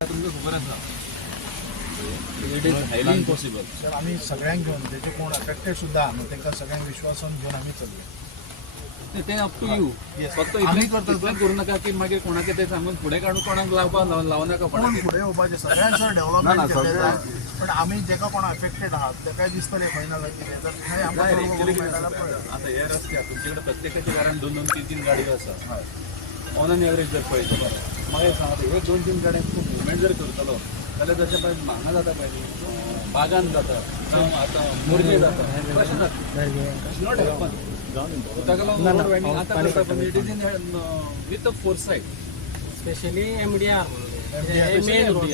तुमकां खबर आसा it is highly impossible. Sir आम्ही सगळ्यांक घेऊन तेजे कोण अफेक्टेड सुद्धा आहा तांकां सगळ्यांक विश्वासान घेऊन आम्ही चलले. ते अप टू यू. फक्त इतलें करू नका की मागीर कोणाक ते सांगून फुडें काडून कोणाक लावू नाका. कोण फुडें येवपाचें सगळ्यांक सर डेव्हलपमेंट केलें जाय. पण आमी जेका कोण अफेक्टेड आहात तेकाय दिसतलें खंय ना खंय कितें तर थंय आमकां आता हे रस्त्यार तुमचे प्रत्येकाच्या घरान 2-2-3-3 गाडयो आसा. ऑन एन एवरेज जर पळयत मागीर सांगता हे 2-3 गाड्यांक खूब मुवमेंट जर करतलो जाल्यार जशें पळय हांगा जाता पळय बागान जाता आतां मोरजे जाता कशें जाता नॉट हॅपन. ताका लागून रोड वायडनींग आतां करता पण it is in with the foresight. Specially MDR main road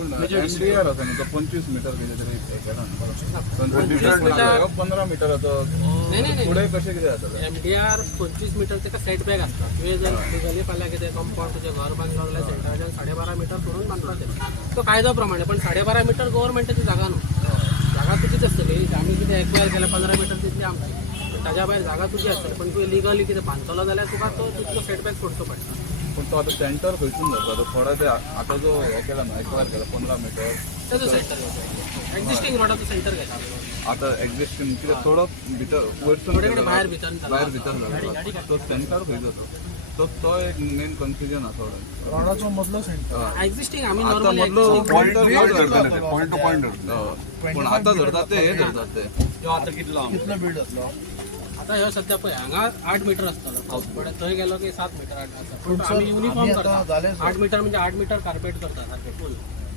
म्हणजे एमडीआर होता न्हू तो 25 मीटर कितें तरी 15 मीटराचो फुडें कशें कितें जातलें. एमडीआर 25 मीटर तेका सेटबॅक आसता. तुवें जर लिगली फाल्यां कितें कंपाउंड तुजें घर बांदलो जाल्यार सेंटराच्यान 12.5 मीटर सोडून बांदपाचें तो कायदो प्रमाणे. पण 12.5 मीटर गव्हर्मेंटाची जागा न्हू. जागा तुजीच आसतली. आमी कितें एक्वायर केल्या 15 मीटर तितली आमची. ताज्या भायर जागा तुजी आसतली पण तुवें लिगली कितें बांदतलो जाल्यार तुका तो तितलो सेटबॅक सोडचो पडटा. पूण तो आतां सेंटर खंयसून जाता थोडा ते आतां जो हे केला न्हू एक्वायर केला 15 मीटर तेजो सेंटर घेता. एक्झिस्टींग रोडाचो सेंटर घेता. आतां एक्झिस्टींग कितें थोडो भितर वयरसून थोडे कडेन भायर भितर जाता तो सेंटर खंय जाता तो एक मेन कन्फ्युजन आसा थोडं. रोडाचो मदलो सेंटर एक्झिस्टींग आमी आतां नॉर्मली मदलो पॉयंट टू पॉयंट पूण आतां धरतात ते हे धरतात ते आतां कितलो कितलो बिल्ड जातलो. आता ह्यो सध्या पळय हांगा 8 मीटर आसतलो पावस पडत थंय गेलो की 7 मीटर आसता. पण पण सर, आमी युनिफॉर्म आमी आतां करता. जालें सर. 8 मीटर म्हणजे 8 मीटर कार्पेट करता सारकें फुल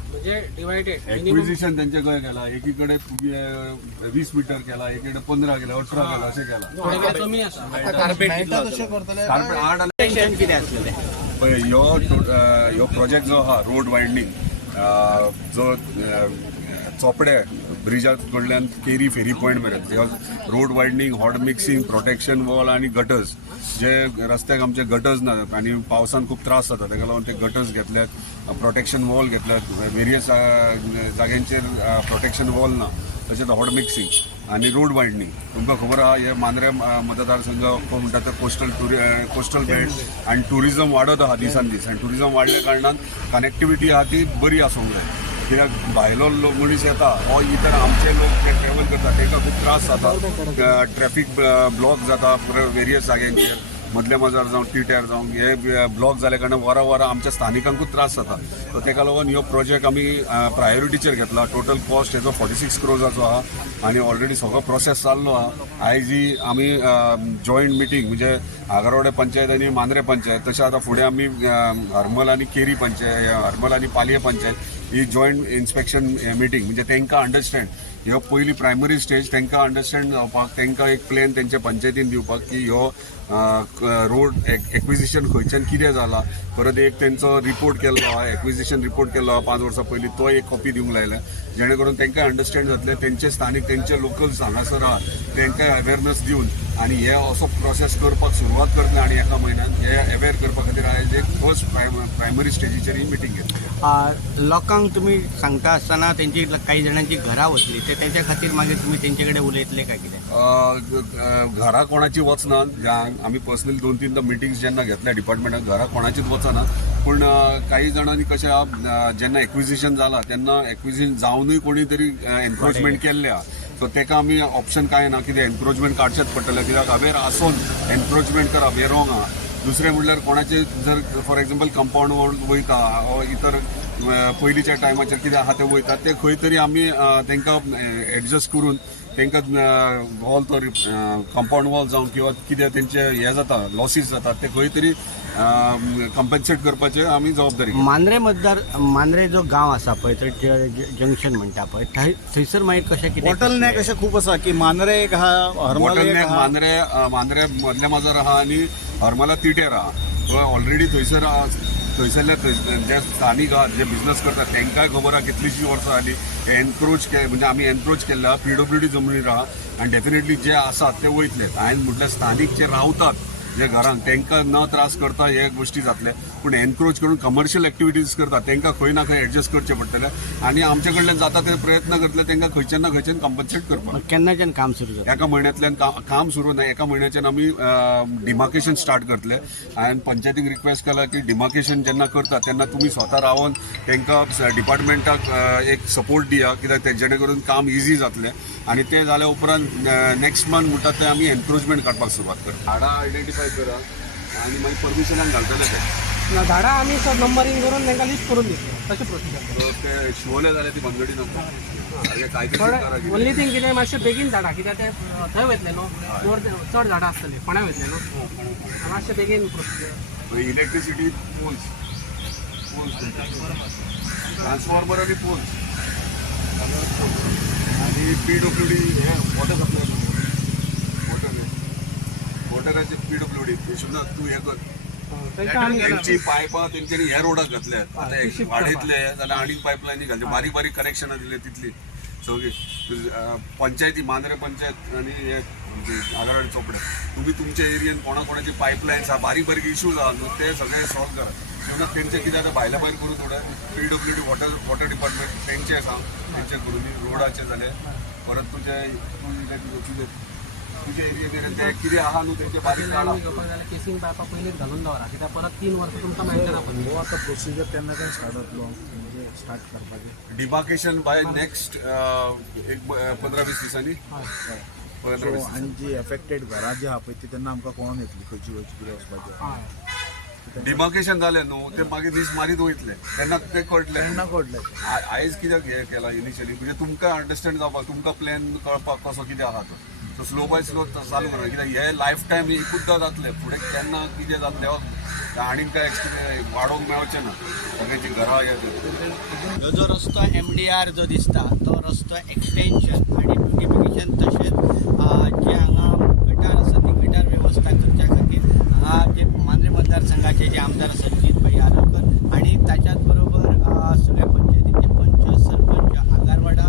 म्हणजे डिवायडेड मिनिमम. एक्विजिशन त्यांच्या काय केला एकीकडे 20 मीटर केला एकीकडे 15 केला 18 केला असे केला. थोडे कडेन कमी आसा. मेळटा तशें करतले कार्पेट आड पळय ह्यो प्रोजेक्ट जो आहा रोड वायडनींग जो चोपडे ब्रिजा कडल्यान केरी फेरी पॉयंट मेरेन road widening hot mixing protection wall आणि गटर्स जे रस्त्याक आमचे गटर्स ना आणि पावसान खूप त्रास जाता ताका लागून ते गटर्स घेतल्यात प्रोटेक्शन वॉल घेतल्यात वेरियस जाग्यांचेर प्रोटेक्शन वॉल ना तशेंच हॉट मिक्सिंग आणि रोड वायडनींग. तुमकां खबर आहा हे मांद्रे मतदारसंघ म्हणटा तो कोस्टल बेल्ट आणि टुरिजम वाडत आहा दिसान दीस आणि टुरिजम वाडल्या कारणान कनेक्टिविटी आहा ती बरी आसूंक जाय. कित्याक भायलो मनीस येता हो इतर आमचे लोक जे ट्रॅव्हल करता तांकां खूब त्रास जाता. ट्रॅफिक ब्लॉक जाता वेरियस जाग्यांचेर मदले माजार जावं टिट्यार जावं हे ब्लॉक जाल्या कारणान वरां आमच्या स्थानिकांकूच त्रास जाता. सो ताका लागून हो प्रोजेक्ट आमी प्रायोरिटीचेर घेतला. टोटल कॉस्ट हेजो 46 क्रोजाचो आहा आनी ऑलरेडी सगळो प्रोसेस चाललो आहा. आयज आमी जॉयंट मिटींग म्हणजे आगारोडे पंचायत आनी मांद्रे पंचायत तशें आतां फुडें आमी हरमल आनी केरी पंचायत हरमल आनी पालये पंचायत ही जॉयंट इन्स्पेक्शन मिटींग म्हणजे तांकां अंडरस्टँड ह्यो पयली प्रायमरी स्टेज तांकां अंडरस्टँड जावपाक तांकां एक प्लॅन तेंच्या पंचायतीन दिवपाक की ह्यो रोड एक्विजिशन खंयच्यान कितें जाला. परत एक तेंचो रिपोर्ट केल्लो आहा एक्विजिशन रिपोर्ट केल्लो आहा 5 वर्सां पयलीं तो एक कॉपी दिवंक लायल्या जेणे करून तांकां अंडरस्टँड जातलें तेंचे स्थानीक तेंचे लोकल्स हांगासर आहा तांकां अवेरनस दिवन आनी हे असो प्रोसेस करपाक सुरवात करतले आनी एका म्हयन्यान हे अवेर करपा खातीर आयज एक फर्स्ट प्रायमरी स्टेजीचेर ही मिटींग घेतली. लोकांक तुम्ही सांगता आसतना तेंची काही जाणांची घरां वचली ते तेच्या खातीर मागीर तुम्ही तेंचे कडेन उलयतले काय कितें. घरा कोणाची वचना आमी पर्सनली 2-3 मिटिंग्स जेन्ना घेतल्या डिपार्टमेंटान घरा कोणाचीच वचना. पूण काही जाणांनी कशें जेन्ना एक्विजिशन जाला तेन्ना एक्विजिशन जावनूय कोणी तरी एनक्रोचमेंट केल्ले आहा. सो ताका आमी ऑप्शन काय ना कितें एनक्रोचमेंट काडचेंच पडटलें कित्याक हांवें आसून एनक्रोचमेंट करप हें रॉंग आहा. दुसरें म्हणल्यार कोणाचे जर फॉर एक्झाम्पल कंपाऊंड वॉल वयता वा इतर पयलींच्या टायमाचेर कितें आहा ते वयता ते खंय तरी आमी तांकां एडजस्ट करून तांकां वॉल तो कंपाऊंड वॉल जावं किंवा कितें तेंचे हे जाता लॉसीस जाता ते खंय तरी कंपेन्सेट करपाचे आमी जबाबदारी. मांद्रे जो गांव आसा पळय थंय जंक्शन म्हणटा पळय थंयसर मागीर कशें कितें बॉटलनेक अशें खूब आसा की मांद्रे एक आहा हरमल एक आहा. मांद्रे मदले माजर आहा आनी हरमला तिटेर आहा. ऑलरेडी थंयसर थंयसरले जे स्थानीक आहात जे बिझनेस करतात तांकांय खबर आहा कितलीशीं वर्सां जालीं एनक्रोच म्हणजे आमी एनक्रोच केल्ले PWD जमनीर आहा आनी डेफिनेटली जे आसात ते वयतले. हांवें म्हटल्यार स्थानीक जे रावतात जे घरांक तांकां न त्रास करता हे गोश्टी जातले. पूण एनक्रोच करून कमर्शियल एक्टिविटीज करता तांकां खंय ना खंय एडजस्ट करचें पडटलें आनी आमचे कडल्यान जाता ते प्रयत्न करतले तांकां खंयच्यान ना खंयच्यान कम्पन्सेट करपाक. केन्नाच्यान काम सुरू जाता? एका म्हयन्यांतल्यान काम सुरू ना, एका म्हयन्याच्यान आमी डिमार्केशन स्टार्ट करतले. हांवें पंचायतीक रिक्वेस्ट केला की डिमार्केशन जेन्ना करता तेन्ना तुमी स्वता रावन तांकां डिपार्टमेंटाक एक सपोर्ट दिया, कित्याक जेणे करून काम इजी जातलें. आनी ते जाल्या उपरांत नेक्स्ट मंथ म्हणटा ते आमी एनक्रोचमेंट काडपाक सुरवात करता. झाडां आयडेंटिफाय करा आनी मागीर परमिशनाक घालतले ते. झाडां आमी नंबरिंग करून तांकां लिस्ट करून दितले, तशी प्रोसिजर. सो ते शिवले जाल्यार ती भानगडी नसता. कायदेशीर करा कितें. ओन्ली थिंग कितें मातशें बेगीन झाडां, कित्याक ते थंय वयतले न्हू, चड झाडां आसतली फोंड्या वयतले न्हू, मातशें बेगीन प्रोसिजर. इलेक्ट्रिसिटी पोल्स ट्रान्सफॉर्मर आनी पोल्स आनी PWD हे वॉटर सप्लाय वॉटराचे PWD सुद्दां तूं हे कर. त्यांची पायपां तेंच्यांनी ह्या रोडाक घातल्यात. आतां वाडयतले जाल्यार आनीक पायपलायनी घालचे, बारीक बारीक कनेक्शनां दिले तितली सगळी. पंचायती मांद्रे पंचायत आनी हे आगरवाडी चोपडे, तुम्ही तुमच्या एरियन कोणाची पायपलायन्स आहा, बारीक बारीक इश्यूज आहात न्हू, ते सगळे सॉल्व करा. तेन्ना तेंचे कितें आतां भायल्या भायर करून थोडे PWD वॉटर डिपार्टमेंट तेंचे सांग, तेंचे करून रोडाचे जाले. परत तुझ्या एरियेन ते कितें आहा न्हू तेंचे बारीक काडा. घेवपाक जाल्यार केसिंग पायपां पयलींच घालून दवरा, कित्याक परत 3 वर्सां तुमकां मेळचे ना. पण हो आता प्रोसिजर केन्ना काय स्टार्ट जातलो, म्हणजे स्टार्ट करपाचें डिमार्केशन बाय नेक्स्ट एक 15-20 दिसांनी. सो आनी जी एफेक्टेड घरां जी आहा पळय ती तेन्ना आमकां कळोन येतली खंयची कितें वचपाचें. डिमार्केशन जालें न्हू, ते मागीर दीस मारीत वयतले तेन्ना ते कळटले. तेन्ना कळटलें. आयज कित्याक हे केला इनिशियली, म्हणजे तुमकां अंडरस्टँड जावपाक, तुमकां प्लॅन कळपाक कसो कितें आहा तो. सो स्लो बाय स्लो चालू करा, कित्याक हे लायफ टायम एकूचदां जातले. फुडें केन्ना कितें जातलें आनीक काय एक्सपिरियन्स वाडोवंक मेळचें ना. सगळ्यांची घरां हे ह्यो जो रस्तो MDR जो दिसता तो रस्तो एक्सटेन्शन आणि ब्युटिफिकेशन तशेंच जे हांगा गटार आसा ती गटार वेवस्था करच्या खातीर हांगा जे मांद्रे मतदारसंघाचे जे आमदार आसात जितभाई आरोलकर आणि त्याच्याच बरोबर सगळ्या पंचायतीचे पंच सरपंच आगारवाडा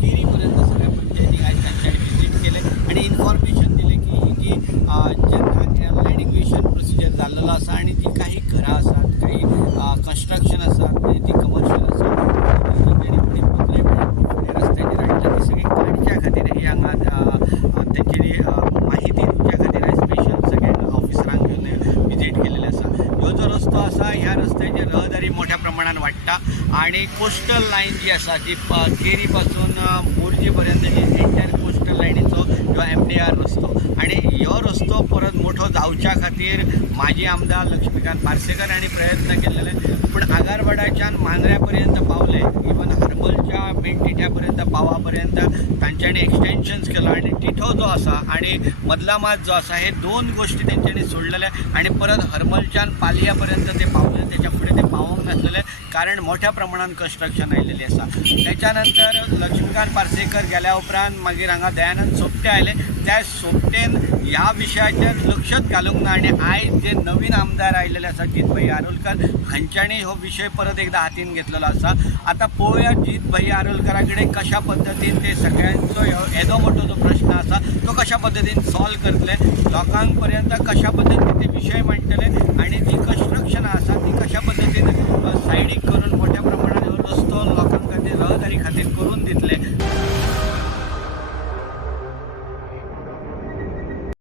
केरी पर्यंत सगळ्या पंचायतीक आयज तांच्यांनी विजीट केले आणि इन्फॉर्मेशन दिले की ही जी जेन्ना लँडिंगेशन प्रोसिजर जाल्लो आसा आणि जी काही घरां आसात, काही कन्स्ट्रक्शन आसात, म्हणजे ती कमर्शियल आसात, तेंच्यांनी फुडें पत्रे रस्त्याचेर हाडटा ती सगळी काडच्या खातीर ही हांगा तेंच्यांनी माहिती दिवच्या खातीर आयज स्पेशल सगळ्या ऑफिसरांक घेवन विजीट केलेले आसा. ह्यो जो रस्तो आसा ह्या रस्त्याचेर रहदारी मोठ्या प्रमाणात वाडटा आणि कोस्टल लायन जी आसा जी केरी पासून मोर्जे पर्यंत जी एंटायर कोस्टल लायनीचो ह्यो MDR रस्तो आणि ह्यो रस्तो परत मोठो जावच्या खातीर माजी आमदार लक्ष्मीकांत पार्सेकर हांणी प्रयत्न केलेले, पूण आगारवाडाच्यान मांद्र्या पर्यंत पावले, इवन हरमलच्या मेंटिट्या पर्यंत पावा पर्यंत तांच्यांनी एक्सटेन्शन्स केलो आणि टिठो जो आसा आणि मदलामाद जो आसा हे 2 गोष्टी तेंच्यांनी सोडलेले आणि परत हरमलच्यान पालया पर्यंत ते पावले. त्याच्या फुडें ते पावोंक नासलेले कारण मोठ्या प्रमाणात कन्स्ट्रक्शन आयिल्लेली आसा. त्याच्यानंतर लक्ष्मीकांत पार्सेकर गेल्या उपरांत मागीर हांगा दयानंद सोपटे आयले. त्या सोपटेन ह्या विशयाचेर लक्षच घालूंक ना आणि आयज जे नवीन आमदार आयिल्ले आसा जितभाई आरोलकर हांच्यांनी हो विशय परत एकदा हातीन घेतलेलो आसा. आता पळोवया जितभाई आरोलकरा कडेन कशा पद्दतीन ते सगळ्यांचो येदो मोठो जो प्रश्न आसा तो कशा पद्दतीन सॉल्व करतले, लोकांक पर्यंत कशा पद्दतीन ते विशय मांडटले आणि जी कन्स्ट्रक्शनां आसा ती